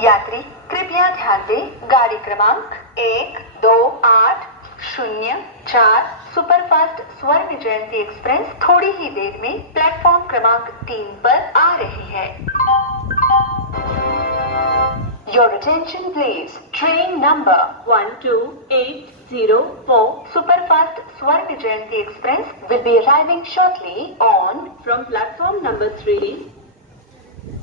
यात्री कृपया ध्यान दें, गाड़ी क्रमांक 128004 सुपरफास्ट स्वर्ण जयंती एक्सप्रेस थोड़ी ही देर में प्लेटफॉर्म क्रमांक 3 पर आ रही है। Your attention please. Train number 12804 Superfast Swarna Jayanti Express will be arriving shortly on from platform number 3